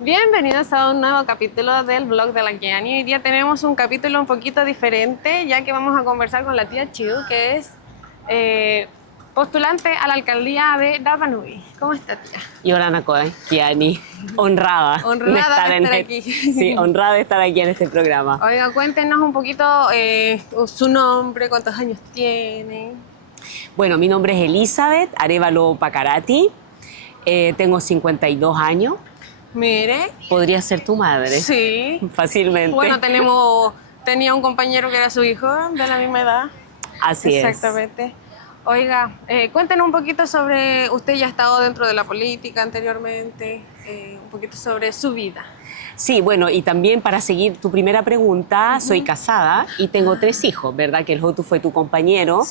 Bienvenidos a un nuevo capítulo del blog de la Kiani. Hoy día tenemos un capítulo un poquito diferente, ya que vamos a conversar con la tía Chiu, que es postulante a la alcaldía de Rapa Nui. ¿Cómo está, tía? Y ahora Nakoe, Kiani, honrada, Honrada de estar aquí. Sí, honrada de estar aquí en este programa. Oiga, cuéntenos un poquito su nombre, cuántos años tiene. Bueno, mi nombre es Elizabeth Arévalo Pacarati, tengo 52 años. Mire. ¿Podría ser tu madre? Sí. Fácilmente. Bueno, tenía un compañero que era su hijo, de la misma edad. Así es. Exactamente. Oiga, cuéntenos un poquito sobre, usted ya ha estado dentro de la política anteriormente, un poquito sobre su vida. Sí, bueno, y también para seguir tu primera pregunta, soy casada y tengo 3 hijos, ¿verdad? Que el Jotu fue tu compañero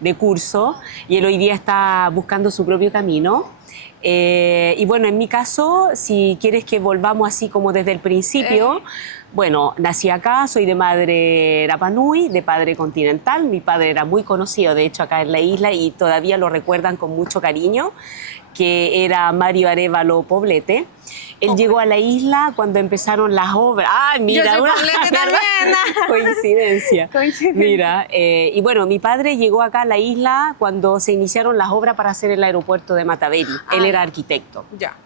de curso y él hoy día está buscando su propio camino. Y bueno, en mi caso, si quieres que volvamos así como desde el principio, bueno, nací acá, soy de madre Rapa Nui, de padre continental. Mi padre era muy conocido, de hecho, acá en la isla y todavía lo recuerdan con mucho cariño, que era Mario Arévalo Poblete. Él llegó a la isla cuando empezaron las obras. ¡Ay, mira! Yo soy Poblete también. Coincidencia. Mira, y bueno, mi padre llegó acá a la isla cuando se iniciaron las obras para hacer el aeropuerto de Mataveri. Él era arquitecto. Ya.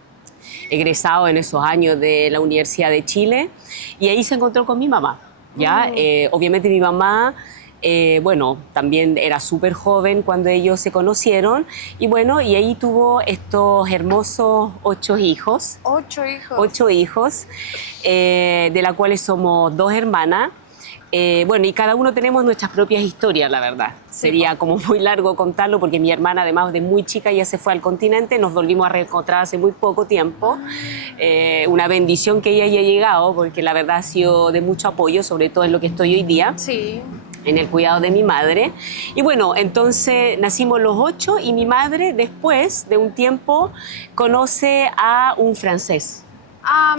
Egresado en esos años de la Universidad de Chile. Y ahí se encontró con mi mamá. ¿Ya? Obviamente mi mamá... bueno, también era súper joven cuando ellos se conocieron y bueno, y ahí tuvo estos hermosos 8 hijos. 8 hijos. 8 hijos, de las cuales somos 2 hermanas. Bueno, y cada uno tenemos nuestras propias historias, la verdad. Sería como muy largo contarlo porque mi hermana, además de muy chica, ya se fue al continente, nos volvimos a reencontrar hace muy poco tiempo. Una bendición que ella haya llegado porque la verdad ha sido de mucho apoyo, sobre todo en lo que estoy hoy día. Sí. En el cuidado de mi madre. Y bueno, entonces nacimos los 8 y mi madre después de un tiempo conoce a un francés.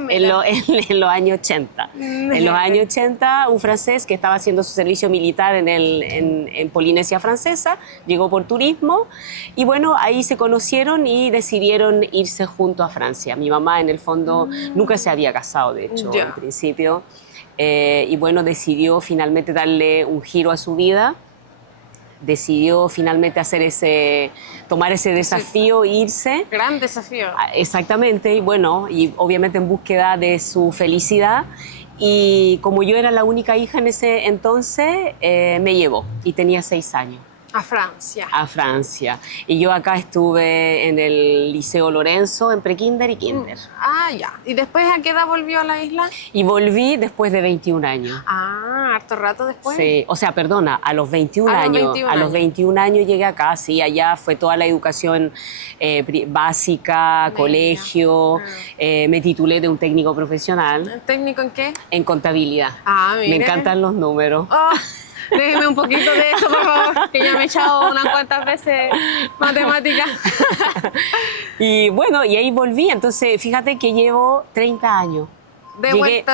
En los años 80. En los años 80, un francés que estaba haciendo su servicio militar en Polinesia Francesa, llegó por turismo y bueno, ahí se conocieron y decidieron irse junto a Francia. Mi mamá en el fondo nunca se había casado, de hecho, en principio. Y bueno, decidió finalmente darle un giro a su vida, decidió finalmente tomar ese desafío, irse. Gran desafío. Exactamente, y bueno, y obviamente en búsqueda de su felicidad. Y como yo era la única hija en ese entonces, me llevó y tenía 6 años. A Francia. A Francia. Y yo acá estuve en el Liceo Lorenzo, en prekinder y kinder. Ya. ¿Y después a qué edad volvió a la isla? Y volví después de 21 años. Harto rato después. Sí, o sea, perdona, a los 21 años. A los 21 años llegué acá, sí, allá fue toda la educación básica, colegio. Me titulé de un técnico profesional. ¿Técnico en qué? En contabilidad. Mire. Me encantan los números. Déjeme un poquito de eso, por favor, que ya me he echado unas cuantas veces matemáticas. Y bueno, y ahí volví, entonces fíjate que llevo 30 años.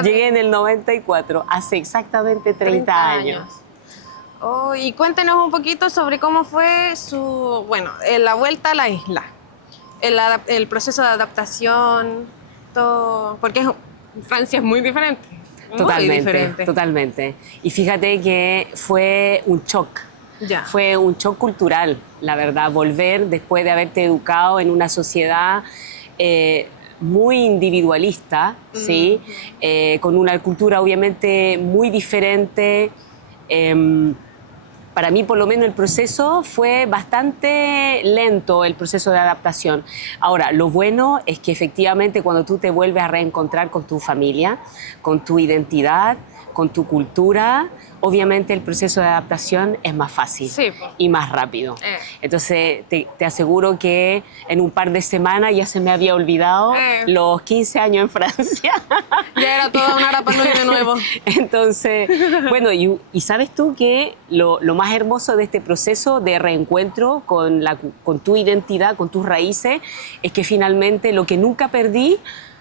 Llegué en el 94, hace exactamente 30 años. Y cuéntenos un poquito sobre cómo fue la vuelta a la isla, el proceso de adaptación, todo, porque Francia es muy diferente. Totalmente. Y fíjate que fue un shock. Fue un shock cultural, la verdad, volver después de haberte educado en una sociedad muy individualista, ¿sí? Con una cultura obviamente muy diferente. Para mí, por lo menos, el proceso fue bastante lento, el proceso de adaptación. Ahora, lo bueno es que efectivamente cuando tú te vuelves a reencontrar con tu familia, con tu identidad, con tu cultura, obviamente el proceso de adaptación es más fácil y más rápido. Entonces, te aseguro que en un par de semanas ya se me había olvidado los 15 años en Francia. Ya era toda una Rapa Nui de nuevo. Entonces, bueno, y sabes tú que lo más hermoso de este proceso de reencuentro con tu identidad, con tus raíces, es que finalmente lo que nunca perdí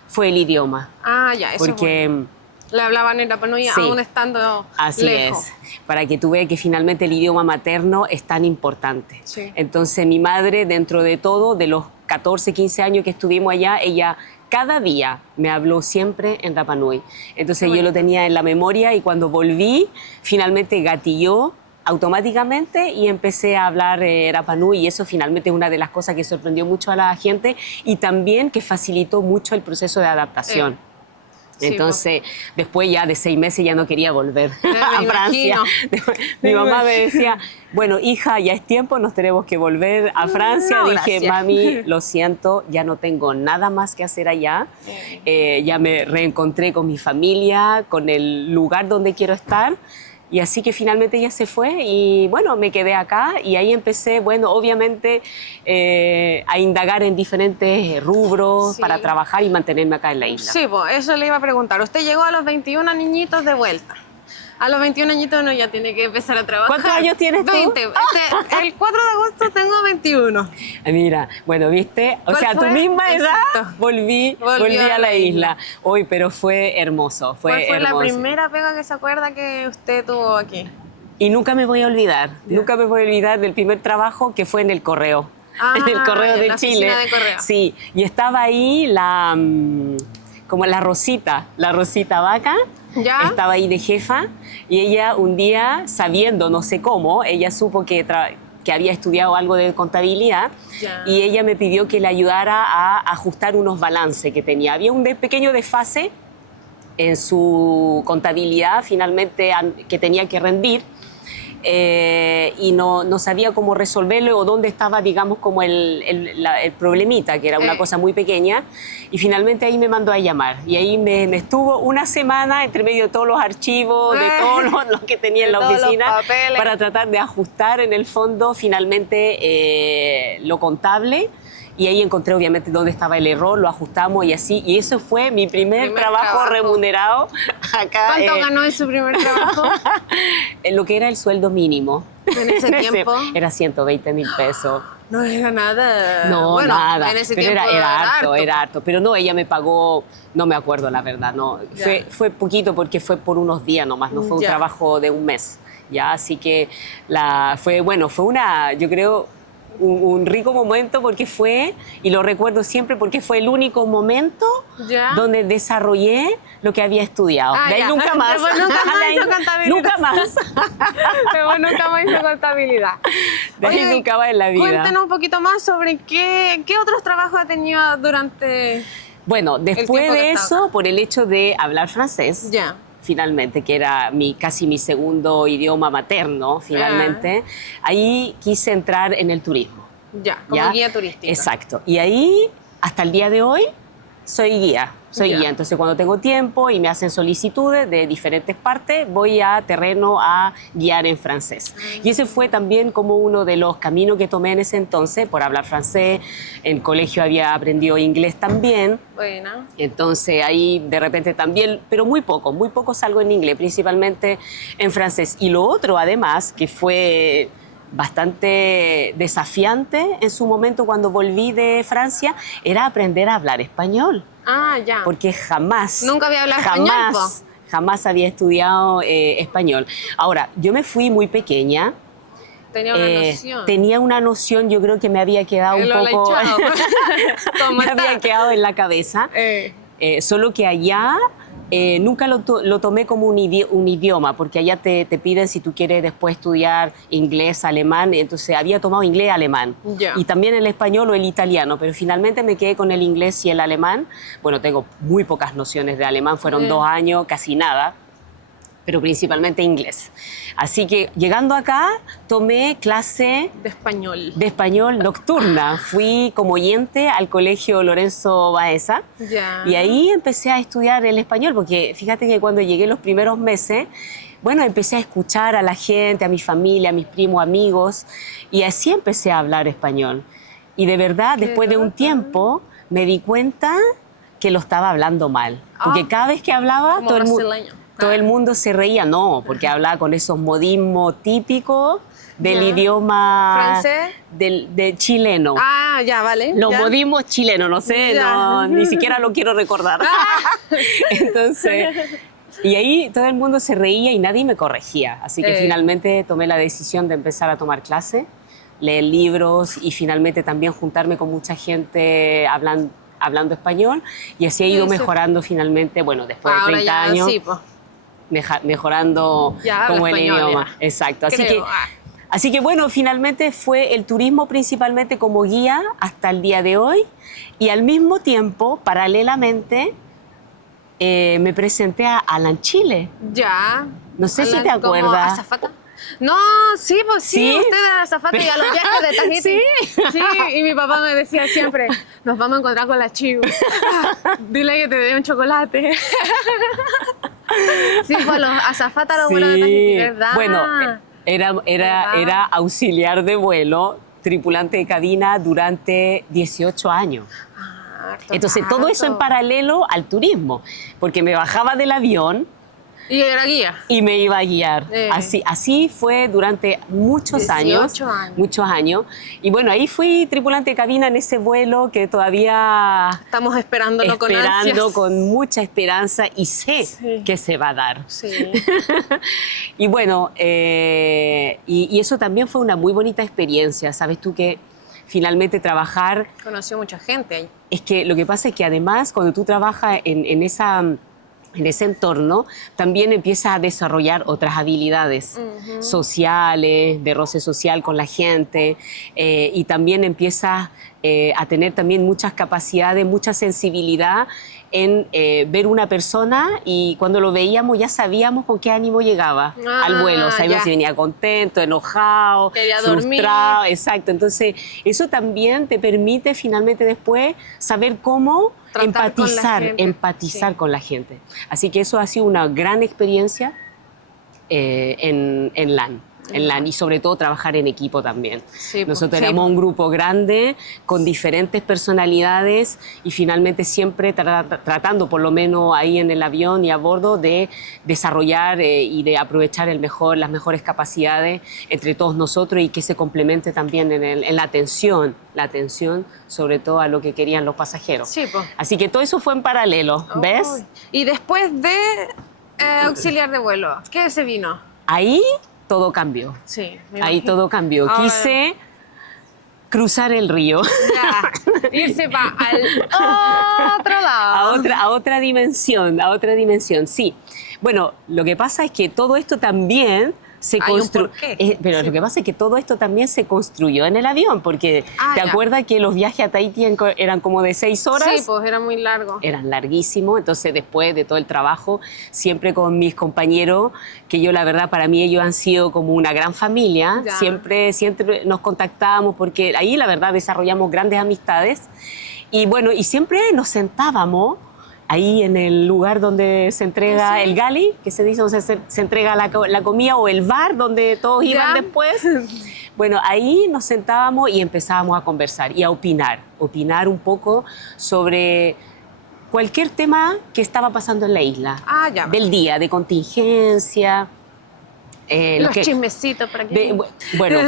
fue el idioma. Ah, ya, eso porque es bueno. Le hablaban en Rapa Nui sí, aún estando así lejos. es, para que tú veas que finalmente el idioma materno es tan importante. Sí. Entonces mi madre, dentro de todo, de los 14, 15 años que estuvimos allá, ella cada día me habló siempre en Rapa Nui. Entonces yo lo tenía en la memoria y cuando volví, finalmente gatilló automáticamente y empecé a hablar Rapa Nui, y eso finalmente es una de las cosas que sorprendió mucho a la gente y también que facilitó mucho el proceso de adaptación. Sí, entonces, después ya de 6 meses ya no quería volver a me Francia. Mi mamá me decía, bueno, hija, ya es tiempo, nos tenemos que volver a Francia. No, dije, gracias. mami, lo siento, ya no tengo nada más que hacer allá. Ya me reencontré con mi familia, con el lugar donde quiero estar. Y así que finalmente ella se fue y bueno, me quedé acá y ahí empecé, bueno, obviamente a indagar en diferentes rubros para trabajar y mantenerme acá en la isla. Sí, pues eso le iba a preguntar. Usted llegó a los 21 niñitos de vuelta. A los 21 añitos uno ya tiene que empezar a trabajar. ¿Cuántos años tienes tú? 20. El 4 de agosto tengo 21. Mira, bueno, ¿viste? O sea, a tu misma edad volví a la isla. Hoy, pero fue hermoso, ¿Cuál fue la primera pega que se acuerda que usted tuvo aquí? Y nunca me voy a olvidar, nunca me voy a olvidar del primer trabajo que fue en el correo. En el correo de la Chile. oficina de correo. Sí, y estaba ahí como la Rosita Vaca. ¿Ya? Estaba ahí de jefa y ella un día, sabiendo, no sé cómo, ella supo que había estudiado algo de contabilidad. Ya. Y ella me pidió que le ayudara a ajustar unos balances que tenía. Había un pequeño desfase en su contabilidad finalmente que tenía que rendir. Y no sabía cómo resolverlo o dónde estaba, digamos, como el problemita, que era una cosa muy pequeña. Y finalmente ahí me mandó a llamar. Y ahí me estuvo una semana entre medio de todos los archivos, de todos los que tenía en la oficina, para tratar de ajustar en el fondo finalmente lo contable. Y ahí encontré obviamente dónde estaba el error, lo ajustamos y así. Y eso fue mi primer trabajo remunerado acá. ¿Cuánto ganó en su primer trabajo? Lo que era el sueldo mínimo. ¿En ese tiempo? Era 120,000 pesos. No era nada. No, bueno, nada. En ese pero tiempo era harto. Pero no, ella me pagó, no me acuerdo la verdad, no. Fue poquito porque fue por unos días nomás, no fue un trabajo de un mes. Ya, así que fue una, yo creo, un rico momento porque fue, y lo recuerdo siempre porque fue el único momento donde desarrollé lo que había estudiado. De ahí nunca más. Nunca más hizo contabilidad. Nunca más. Pero nunca más hizo contabilidad. De ahí nunca más en la vida. Cuéntenos un poquito más sobre qué otros trabajos ha tenido durante... Bueno, después de eso, por el hecho de hablar francés, finalmente, que era casi mi segundo idioma materno, finalmente, ahí quise entrar en el turismo. Como guía turística. Exacto. Y ahí, hasta el día de hoy, soy guía. Entonces, cuando tengo tiempo y me hacen solicitudes de diferentes partes, voy a terreno a guiar en francés. Y ese fue también como uno de los caminos que tomé en ese entonces, por hablar francés. En el colegio había aprendido inglés también. Buena. Entonces, ahí de repente también, pero muy poco salgo en inglés, principalmente en francés. Y lo otro, además, que fue bastante desafiante en su momento cuando volví de Francia, era aprender a hablar español. Porque jamás... Nunca había hablado español, jamás había estudiado español. Ahora, yo me fui muy pequeña. Tenía una noción, yo creo que me había quedado un poco... me había quedado en la cabeza. Solo que allá nunca lo tomé como un idioma, porque allá te piden si tú quieres después estudiar inglés, alemán. Entonces había tomado inglés, alemán y también el español o el italiano, pero finalmente me quedé con el inglés y el alemán. Bueno, tengo muy pocas nociones de alemán, fueron 2 años, casi nada, pero principalmente inglés. Así que llegando acá tomé clase de español nocturna. Fui como oyente al colegio Lorenzo Baeza y ahí empecé a estudiar el español, porque fíjate que cuando llegué los primeros meses, bueno, empecé a escuchar a la gente, a mi familia, a mis primos, amigos, y así empecé a hablar español. Y de verdad, después de un tiempo, me di cuenta que lo estaba hablando mal, porque cada vez que hablaba todo el mundo... todo el mundo se reía, no, porque hablaba con esos modismos típicos del idioma ¿francés? De chileno. Ah, ya, vale. Los ya. modismos chilenos, no sé, no, ni siquiera lo quiero recordar. Entonces, y ahí todo el mundo se reía y nadie me corregía. Así que finalmente tomé la decisión de empezar a tomar clase, leer libros y finalmente también juntarme con mucha gente hablando español. Y así he ido mejorando finalmente, bueno, después de 30 ya, años, sí, pues. mejorando Ya, como el español, idioma. ya. Exacto. Creo. Así que bueno, finalmente fue el turismo principalmente como guía hasta el día de hoy y al mismo tiempo, paralelamente, me presenté a Alan Chile. Ya. No sé si te ¿Como acuerdas. azafata? No, sí, pues sí, ¿Sí? usted era azafata y a los viajes de Tahiti. Sí. Sí, y mi papá me decía siempre, nos vamos a encontrar con la Chiu. Dile que te dé un chocolate. Sí, pues los azafatas los vuelos de Tahiti, ¿verdad? Bueno, era auxiliar de vuelo, tripulante de cabina durante 18 años. Entonces, todo eso en paralelo al turismo, porque me bajaba del avión y era guía. y me iba a guiar. Así fue durante muchos años. Muchos años. Y bueno, ahí fui tripulante de cabina en ese vuelo que todavía estamos esperando con mucha esperanza y sé que se va a dar. Sí. Y bueno, y eso también fue una muy bonita experiencia. Sabes tú que finalmente trabajar... Conoció mucha gente ahí. Es que lo que pasa es que además cuando tú trabajas en ese entorno, también empiezas a desarrollar otras habilidades sociales, de roce social con la gente, y también empiezas a tener también muchas capacidades, mucha sensibilidad en ver una persona y cuando lo veíamos ya sabíamos con qué ánimo llegaba al vuelo. Sabíamos si venía contento, enojado, frustrado. Exacto. Entonces, eso también te permite finalmente después saber cómo empatizar con la gente. Así que eso ha sido una gran experiencia en LAN. Y sobre todo trabajar en equipo también. Sí, nosotros éramos un grupo grande con diferentes personalidades y finalmente siempre tratando, por lo menos ahí en el avión y a bordo, de desarrollar y de aprovechar las mejores capacidades entre todos nosotros y que se complemente también en la atención sobre todo a lo que querían los pasajeros. Sí, pues. Así que todo eso fue en paralelo, ¿ves? Y después de auxiliar de vuelo, ¿qué se vino? Ahí todo cambió. Sí, ahí todo cambió. Ahora, quise cruzar el río. Ya, irse al otro lado. A otra dimensión, sí. Bueno, lo que pasa es que todo esto también se construyó. Pero lo que pasa es que todo esto también se construyó en el avión, porque ¿te acuerdas que los viajes a Tahiti eran como de 6 horas? Sí, pues era muy largo. Eran larguísimos, entonces después de todo el trabajo, siempre con mis compañeros, que yo la verdad para mí ellos han sido como una gran familia, siempre nos contactábamos porque ahí la verdad desarrollamos grandes amistades y bueno, y siempre nos sentábamos ahí en el lugar donde se entrega el gali, que se dice donde se entrega la comida, o el bar donde todos iban después. Bueno, ahí nos sentábamos y empezábamos a conversar y a opinar un poco sobre cualquier tema que estaba pasando en la isla, del día, de contingencia. Los chismecitos para que... Bueno,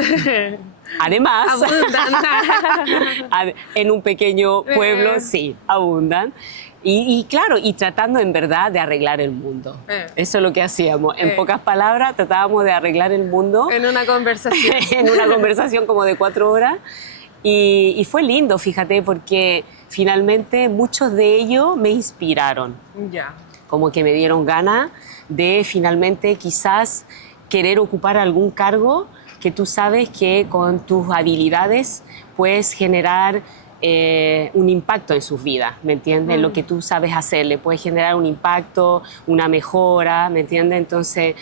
además, en un pequeño pueblo, sí, abundan. Y claro, y tratando en verdad de arreglar el mundo. Eso es lo que hacíamos. En pocas palabras, tratábamos de arreglar el mundo. En una conversación. En una conversación como de 4 horas. Y fue lindo, fíjate, porque finalmente muchos de ellos me inspiraron. Como que me dieron ganas de finalmente quizás querer ocupar algún cargo que tú sabes que con tus habilidades puedes generar un impacto en sus vidas, ¿me entiendes? Lo que tú sabes hacer, le puedes generar un impacto, una mejora, ¿me entiendes? Entonces,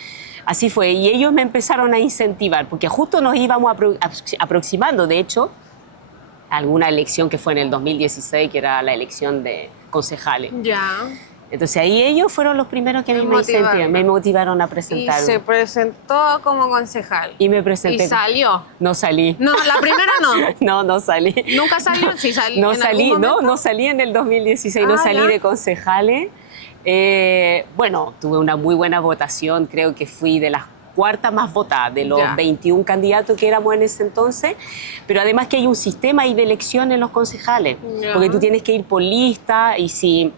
así fue. Y ellos me empezaron a incentivar, porque justo nos íbamos aproximando, de hecho, a alguna elección que fue en el 2016, que era la elección de concejales. Entonces ahí ellos fueron los primeros que a mí me motivaron a presentarme. Y se presentó como concejal. Y me presenté. ¿Y salió? No salí. No, la primera no. No salí. ¿Nunca salió? Sí, salí. No salí, no salí en el 2016, no salí de concejales. Bueno, tuve una muy buena votación, creo que fui de las cuartas más votadas de los 21 candidatos que éramos en ese entonces, pero además que hay un sistema ahí de elección en los concejales, porque tú tienes que ir por lista y si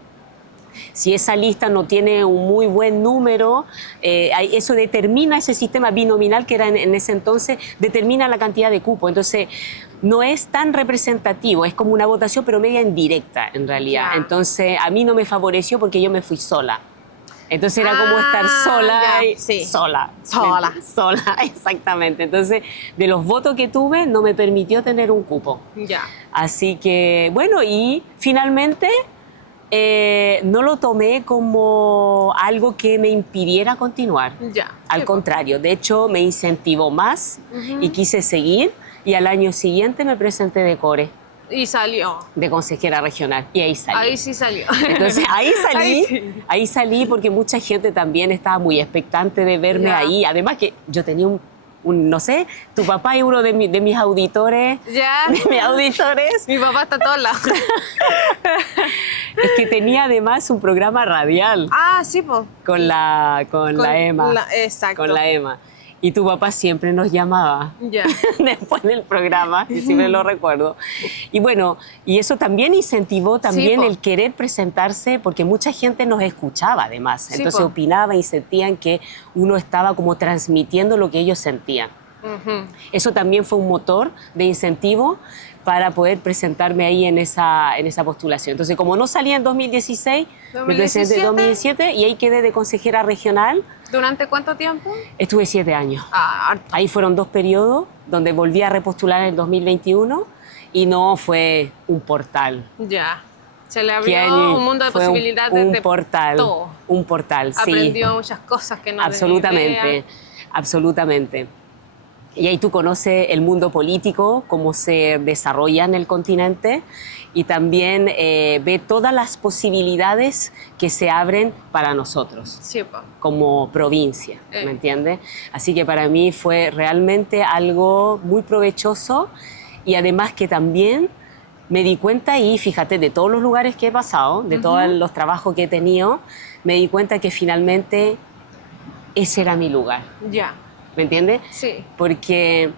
esa lista no tiene un muy buen número, eso determina, ese sistema binominal que era en ese entonces, determina la cantidad de cupos. Entonces, no es tan representativo, es como una votación, pero media indirecta, en realidad. Entonces, a mí no me favoreció porque yo me fui sola. Entonces, era como estar sola sola, exactamente. Entonces, de los votos que tuve, no me permitió tener un cupo. Así que, bueno, y finalmente no lo tomé como algo que me impidiera continuar. Al contrario, de hecho me incentivó más y quise seguir, y al año siguiente me presenté de core. Y salió. De consejera regional. Y ahí salí. Ahí sí salió. Entonces ahí salí porque mucha gente también estaba muy expectante de verme ahí. Además que yo tenía no sé, tu papá es uno de mis auditores. De mis auditores. Mi papá está a todos lados. Es que tenía además un programa radial. Sí, pues. Con la Emma. Exacto. Con la Emma. Y tu papá siempre nos llamaba después del programa, y siempre lo recuerdo. Y bueno, y eso también incentivó el querer presentarse, porque mucha gente nos escuchaba además. Entonces opinaba y sentían que uno estaba como transmitiendo lo que ellos sentían. Eso también fue un motor de incentivo para poder presentarme ahí en esa postulación. Entonces, como no salía en 2016, me presenté en 2017 y ahí quedé de consejera regional. ¿Durante cuánto tiempo? Estuve 7 años. Ahí fueron 2 periodos, donde volví a repostular en el 2021 y no fue un portal. Se le abrió un mundo de posibilidades. Un portal, sí. Aprendió muchas cosas que no Absolutamente. Y ahí tú conoces el mundo político, cómo se desarrolla en el continente, y también ve todas las posibilidades que se abren para nosotros como provincia, ¿me entiendes? Así que para mí fue realmente algo muy provechoso, y además que también me di cuenta, y fíjate, de todos los lugares que he pasado, de todos los trabajos que he tenido, me di cuenta que finalmente ese era mi lugar. ¿Me entiendes? Sí. Porque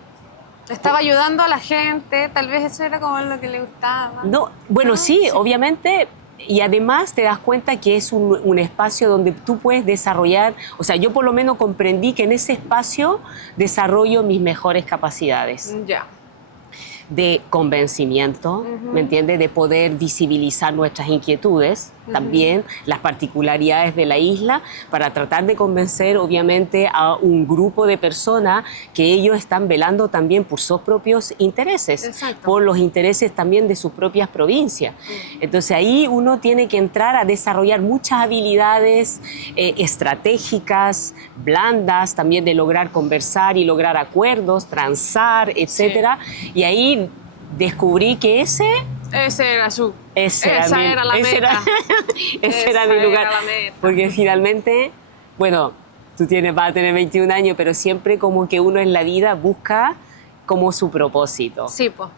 estaba ayudando a la gente, tal vez eso era como lo que le gustaba. Sí, obviamente, y además te das cuenta que es un espacio donde tú puedes desarrollar, o sea, yo por lo menos comprendí que en ese espacio desarrollo mis mejores capacidades. De convencimiento, ¿me entiendes? De poder visibilizar nuestras inquietudes, también las particularidades de la isla, para tratar de convencer, obviamente, a un grupo de personas que ellos están velando también por sus propios intereses, por los intereses también de sus propias provincias. Entonces ahí uno tiene que entrar a desarrollar muchas habilidades estratégicas, blandas, también de lograr conversar y lograr acuerdos, transar, etcétera. Y ahí descubrí que esa era la meta. Ese era mi lugar. Porque finalmente, bueno, vas a tener 21 años, pero siempre como que uno en la vida busca como su propósito. Sí, pues.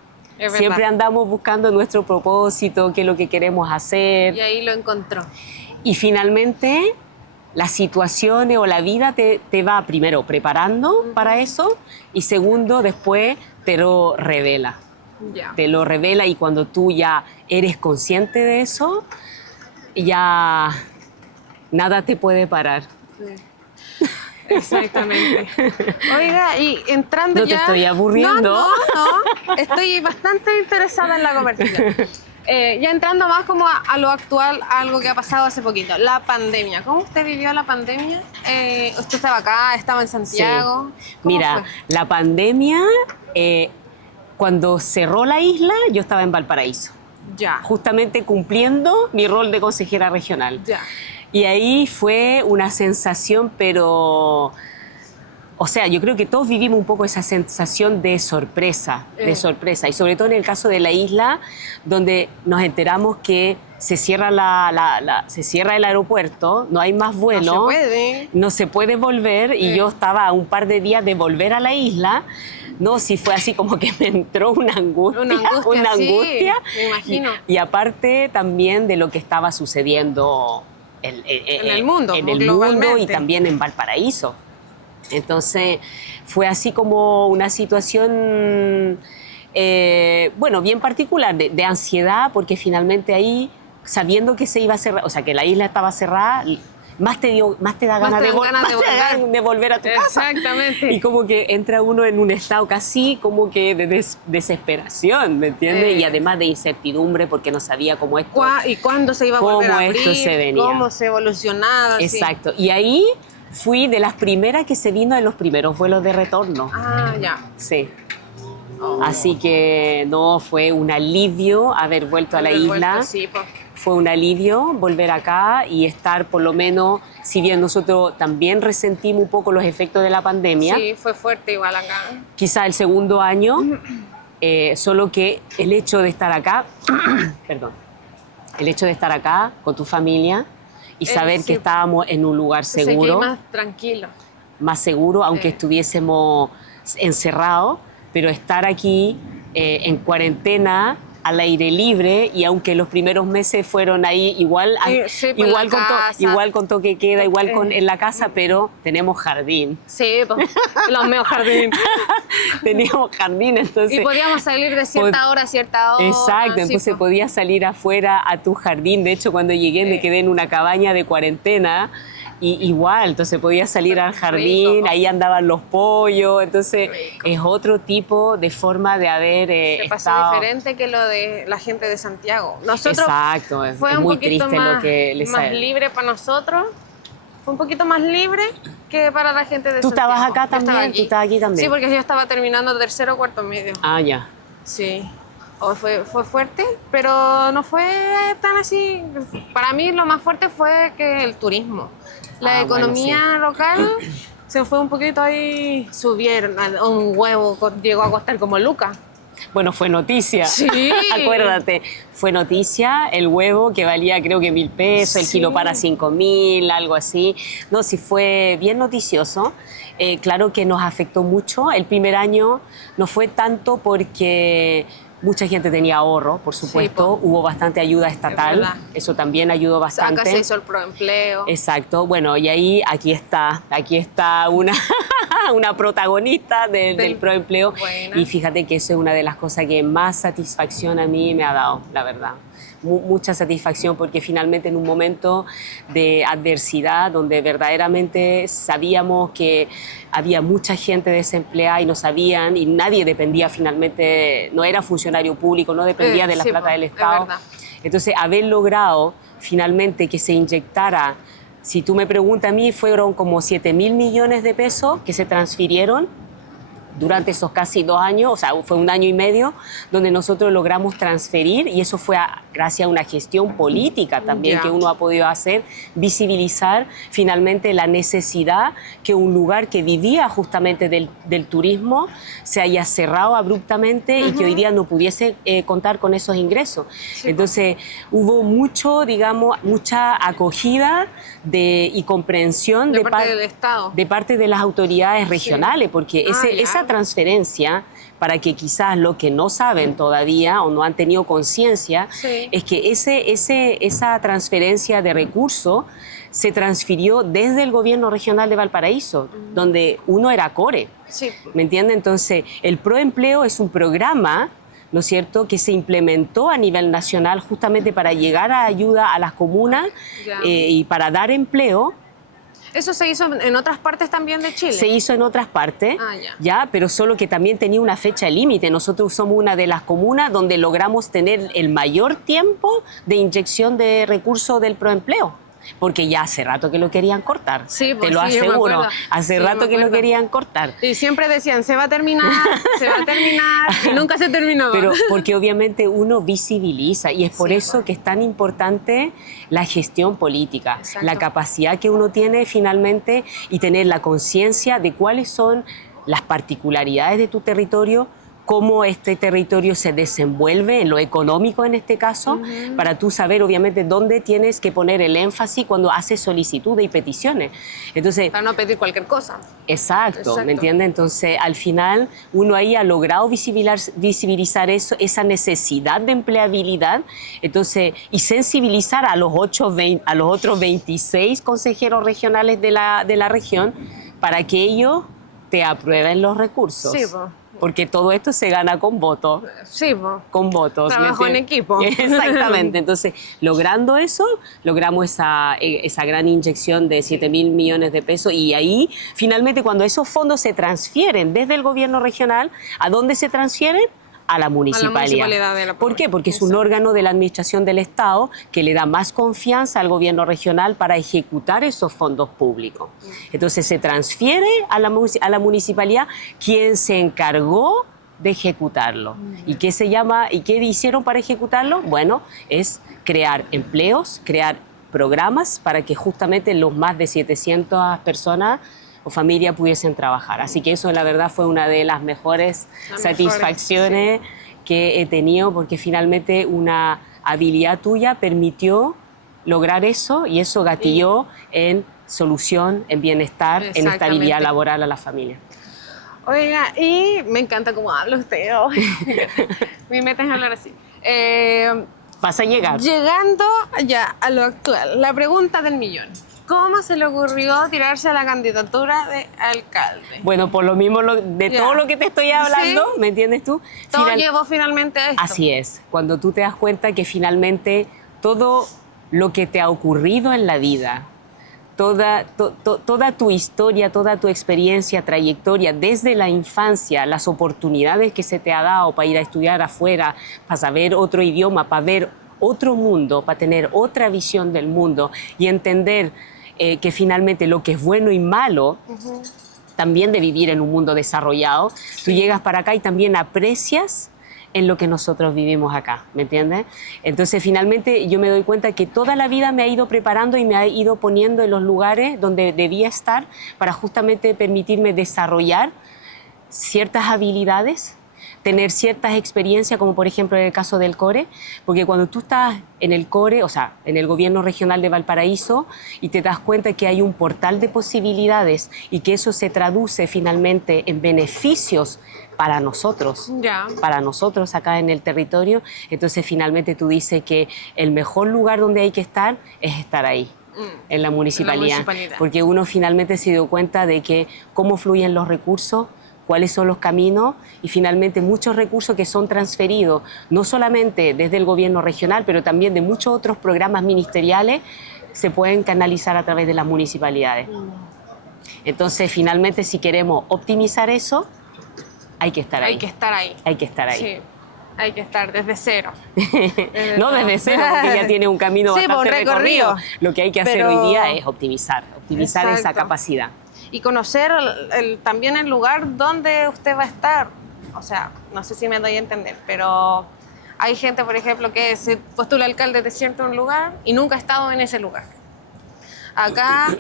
Siempre andamos buscando nuestro propósito, qué es lo que queremos hacer. Y ahí lo encontró. Y finalmente, las situaciones o la vida te va primero preparando para eso, y segundo, después te lo revela. Te lo revela, y cuando tú ya eres consciente de eso, ya nada te puede parar. Exactamente. Oiga, y entrando ¿No te estoy aburriendo? No. Estoy bastante interesada en la conversación. Ya entrando más como a lo actual, algo que ha pasado hace poquito, la pandemia. ¿Cómo usted vivió la pandemia? ¿Usted estaba acá, estaba en Santiago? Sí. Mira, la pandemia, cuando cerró la isla, yo estaba en Valparaíso. Justamente cumpliendo mi rol de consejera regional. Y ahí fue una sensación, pero o sea, yo creo que todos vivimos un poco esa sensación de sorpresa, y sobre todo en el caso de la isla, donde nos enteramos que se cierra, se cierra el aeropuerto, no hay más vuelo, no se puede volver, y yo estaba a un par de días de volver a la isla. No, sí fue así como que me entró una angustia, sí, me imagino. Y aparte también de lo que estaba sucediendo en el mundo y también en Valparaíso. Entonces fue así como una situación, bueno, bien particular, de ansiedad, porque finalmente ahí, sabiendo que se iba a cerrar, o sea, que la isla estaba cerrada, más te da ganas de volver a tu casa. Exactamente. Y como que entra uno en un estado casi como que de desesperación, ¿me entiendes? Y además de incertidumbre, porque no sabía cómo esto... ¿Y cuándo se iba a volver a abrir? Esto se venía. ¿Cómo se evolucionaba? Exacto. Sí. Y ahí fui de las primeras que se vino en los primeros vuelos de retorno. Ah, ya. Sí. Oh. Así que no, fue un alivio haber vuelto a la isla. Sí, pues. Fue un alivio volver acá y estar por lo menos, si bien nosotros también resentimos un poco los efectos de la pandemia. Sí, fue fuerte igual acá. Quizá el segundo año, solo que el hecho de estar acá, perdón, el hecho de estar acá con tu familia y saber que estábamos en un lugar seguro. Más tranquilo. Más seguro, aunque estuviésemos encerrados, pero estar aquí en cuarentena, al aire libre, y aunque los primeros meses fueron ahí igual con toque queda, igual en la casa, pero tenemos jardín. Sí, los meos jardín. Teníamos jardín, entonces... Y podíamos salir de cierta hora a cierta hora. Exacto, entonces podías salir afuera a tu jardín. De hecho, cuando llegué me quedé en una cabaña de cuarentena, y igual, entonces podías salir al jardín, ahí andaban los pollos, entonces es otro tipo de forma de haber estado. Diferente que lo de la gente de Santiago. Nosotros exacto, fue es un muy poquito triste más, lo que les más libre para nosotros, fue un poquito más libre que para la gente de Santiago. ¿Tú estabas acá también? ¿Tú estabas aquí también? Sí, porque yo estaba terminando tercero o cuarto medio. Ah, ya. Sí. Fue fuerte, pero no fue tan así. Para mí lo más fuerte fue que el turismo. La economía local se fue un poquito ahí, subieron, un huevo llegó a costar como lucas. Bueno, fue noticia. Sí. Acuérdate, fue noticia el huevo que valía creo que 1.000 pesos, el kilo para 5.000, algo así. No, sí fue bien noticioso. Claro que nos afectó mucho. El primer año no fue tanto porque... Mucha gente tenía ahorro, por supuesto. Sí, hubo bastante ayuda estatal. Eso también ayudó bastante. Acá se hizo el proempleo. Exacto. Bueno, y ahí aquí está una protagonista del proempleo. Buena. Y fíjate que eso es una de las cosas que más satisfacción a mí me ha dado, la verdad. Mucha satisfacción, porque finalmente en un momento de adversidad donde verdaderamente sabíamos que había mucha gente desempleada y no sabían, y nadie dependía finalmente, no era funcionario público, no dependía de la plata del Estado. Entonces, haber logrado finalmente que se inyectara, si tú me preguntas a mí, fueron como 7.000 millones de pesos que se transfirieron durante esos casi 2 años, o sea, fue 1 año y medio, donde nosotros logramos transferir, y eso fue gracias a una gestión política también que uno ha podido hacer, visibilizar finalmente la necesidad que un lugar que vivía justamente del turismo se haya cerrado abruptamente y que hoy día no pudiese contar con esos ingresos. Sí. Entonces, hubo mucha acogida y comprensión de parte del Estado, de parte de las autoridades regionales, porque esa transferencia, para que quizás lo que no saben todavía o no han tenido conciencia, es que esa transferencia de recursos se transfirió desde el gobierno regional de Valparaíso, donde uno era core, ¿me entiende? Entonces, el Proempleo es un programa, ¿no es cierto?, que se implementó a nivel nacional justamente para llegar a ayuda a las comunas y para dar empleo. ¿Eso se hizo en otras partes también de Chile? Se hizo en otras partes, pero solo que también tenía una fecha límite. Nosotros somos una de las comunas donde logramos tener el mayor tiempo de inyección de recursos del Proempleo. porque ya hace rato que lo querían cortar. Sí, pues, te lo sí, yo me aseguro. acuerdo. Hace Sí, rato me que lo acuerdo. querían cortar. Y siempre decían, se va a terminar, y nunca se terminó. Pero porque obviamente uno visibiliza y es por Sí, eso pues. que es tan importante la gestión política, Exacto. la capacidad que uno tiene finalmente y tener la conciencia de cuáles son las particularidades de tu territorio, cómo este territorio se desenvuelve en lo económico en este caso, para tú saber obviamente dónde tienes que poner el énfasis cuando haces solicitudes y peticiones. Entonces, Para no pedir cualquier cosa. exacto, ¿me entiendes? Entonces, al final, uno ahí ha logrado visibilizar eso, esa necesidad de empleabilidad, entonces, y sensibilizar a los otros 26 consejeros regionales de la región para que ellos te aprueben los recursos. Sí, po. Porque todo esto se gana con votos. Sí, pues. Con votos. Trabajo en equipo. Exactamente. Entonces, logrando eso, logramos esa gran inyección de 7.000 millones de pesos y ahí, finalmente, cuando esos fondos se transfieren desde el gobierno regional, ¿a dónde se transfieren? A la municipalidad. De la ¿Por qué? Porque es un órgano de la administración del Estado que le da más confianza al gobierno regional para ejecutar esos fondos públicos. Entonces se transfiere a la municipalidad quien se encargó de ejecutarlo. ¿Y qué se llama? ¿Y qué hicieron para ejecutarlo? Bueno, es crear empleos, crear programas para que justamente los más de 700 personas o familia pudiesen trabajar. Así que eso, la verdad, fue una de las mejores satisfacciones que he tenido, porque finalmente una habilidad tuya permitió lograr eso y eso gatilló en solución, en bienestar, en estabilidad laboral a la familia. Oiga, y me encanta cómo habla usted hoy. Mi meta es hablar así. Vas a llegar. Llegando ya a lo actual, la pregunta del millón. ¿Cómo se le ocurrió tirarse a la candidatura de alcalde? Bueno, por lo mismo todo lo que te estoy hablando, ¿sí? ¿Me entiendes tú? Todo llevó finalmente a esto. Así es, cuando tú te das cuenta que finalmente todo lo que te ha ocurrido en la vida, toda tu historia, toda tu experiencia, trayectoria, desde la infancia, las oportunidades que se te ha dado para ir a estudiar afuera, para saber otro idioma, para ver otro mundo, para tener otra visión del mundo y entender que finalmente lo que es bueno y malo, también de vivir en un mundo desarrollado, tú llegas para acá y también aprecias en lo que nosotros vivimos acá, ¿me entiendes? Entonces, finalmente, yo me doy cuenta que toda la vida me ha ido preparando y me ha ido poniendo en los lugares donde debía estar para justamente permitirme desarrollar ciertas habilidades, tener ciertas experiencias, como por ejemplo en el caso del CORE, porque cuando tú estás en el CORE, o sea, en el gobierno regional de Valparaíso, y te das cuenta que hay un portal de posibilidades y que eso se traduce finalmente en beneficios para nosotros acá en el territorio, entonces finalmente tú dices que el mejor lugar donde hay que estar es estar ahí. En la municipalidad, porque uno finalmente se dio cuenta de que cómo fluyen los recursos, cuáles son los caminos y finalmente muchos recursos que son transferidos, no solamente desde el gobierno regional, pero también de muchos otros programas ministeriales, se pueden canalizar a través de las municipalidades. Entonces, finalmente, si queremos optimizar eso, hay que estar ahí. Hay que estar ahí. Hay que estar ahí. Sí. Hay que estar desde cero. No desde cero, porque ya tiene un camino bastante recorrido. Lo que hay que hacer hoy día es optimizar esa capacidad. Y conocer también el lugar donde usted va a estar. O sea, no sé si me doy a entender, pero hay gente, por ejemplo, que se postula alcalde de cierto lugar y nunca ha estado en ese lugar. Acá,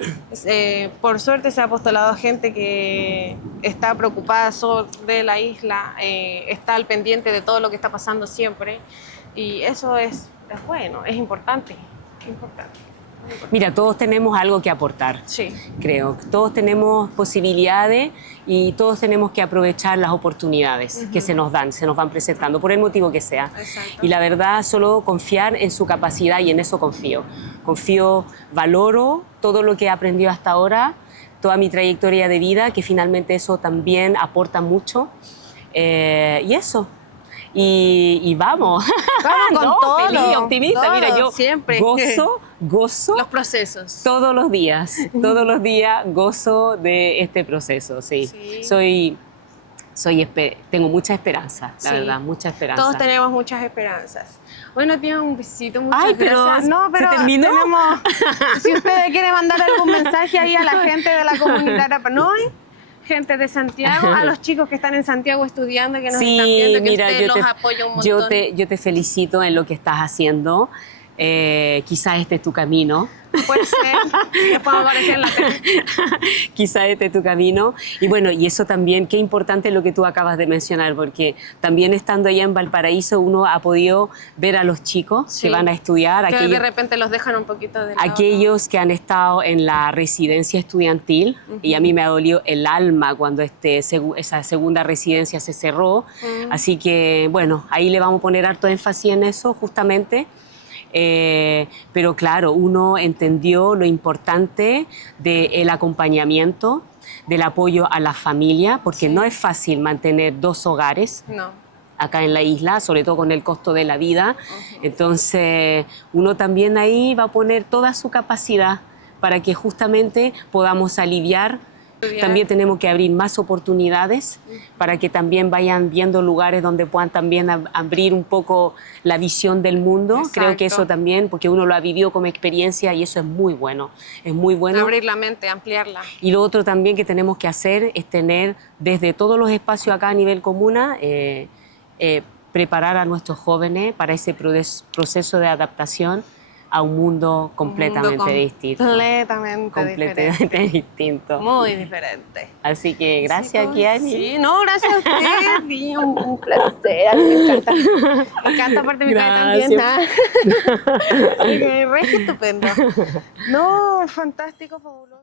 por suerte, se ha postulado gente que está preocupada de la isla, está al pendiente de todo lo que está pasando siempre. Y eso es bueno, es importante. Mira, todos tenemos algo que aportar, creo. Todos tenemos posibilidades y todos tenemos que aprovechar las oportunidades que se nos van presentando, por el motivo que sea. Exacto. Y la verdad, solo confiar en su capacidad y en eso confío. Valoro todo lo que he aprendido hasta ahora, toda mi trayectoria de vida, que finalmente eso también aporta mucho. Y eso. Y vamos. Vamos con todo. Feliz, optimista. Todo, mira, yo siempre. gozo los procesos. Todos los días gozo de este proceso, sí. Soy tengo mucha esperanza, la Sí. verdad, mucha esperanza. Todos tenemos muchas esperanzas. Bueno, tía, un besito, muchas pero gracias. No, pero ¿se terminó? si usted quiere mandar algún mensaje ahí a la gente de la comunidad Rapa Nui, gente de Santiago, a los chicos que están en Santiago estudiando, que nos están viendo, que usted los apoya un montón. Yo te felicito en lo que estás haciendo. Quizás este es tu camino. Puede ser, después vamos a aparecer en la tele. Quizás este es tu camino. Y bueno, y eso también, qué importante lo que tú acabas de mencionar, porque también estando allá en Valparaíso uno ha podido ver a los chicos que van a estudiar. Que de repente los dejan un poquito de lado. Aquellos que han estado en la residencia estudiantil, y a mí me ha dolido el alma cuando esa segunda residencia se cerró. Así que, bueno, ahí le vamos a poner harto énfasis en eso, justamente. Pero claro, uno entendió lo importante del acompañamiento, del apoyo a la familia, porque no es fácil mantener 2 hogares acá en la isla, sobre todo con el costo de la vida. Entonces, uno también ahí va a poner toda su capacidad para que justamente podamos aliviar. También tenemos que abrir más oportunidades para que también vayan viendo lugares donde puedan también abrir un poco la visión del mundo. Exacto. Creo que eso también, porque uno lo ha vivido como experiencia y eso es muy bueno. Es muy bueno. Abrir la mente, ampliarla. Y lo otro también que tenemos que hacer es tener desde todos los espacios acá a nivel comuna, preparar a nuestros jóvenes para ese proceso de adaptación a un mundo completamente distinto. Completamente distinto. Muy diferente. Así que gracias, Kiani. Sí, no, gracias a usted. Sí, un placer. Me encanta. Me encanta, aparte mi padre también. Re estupendo. No, fantástico, fabuloso.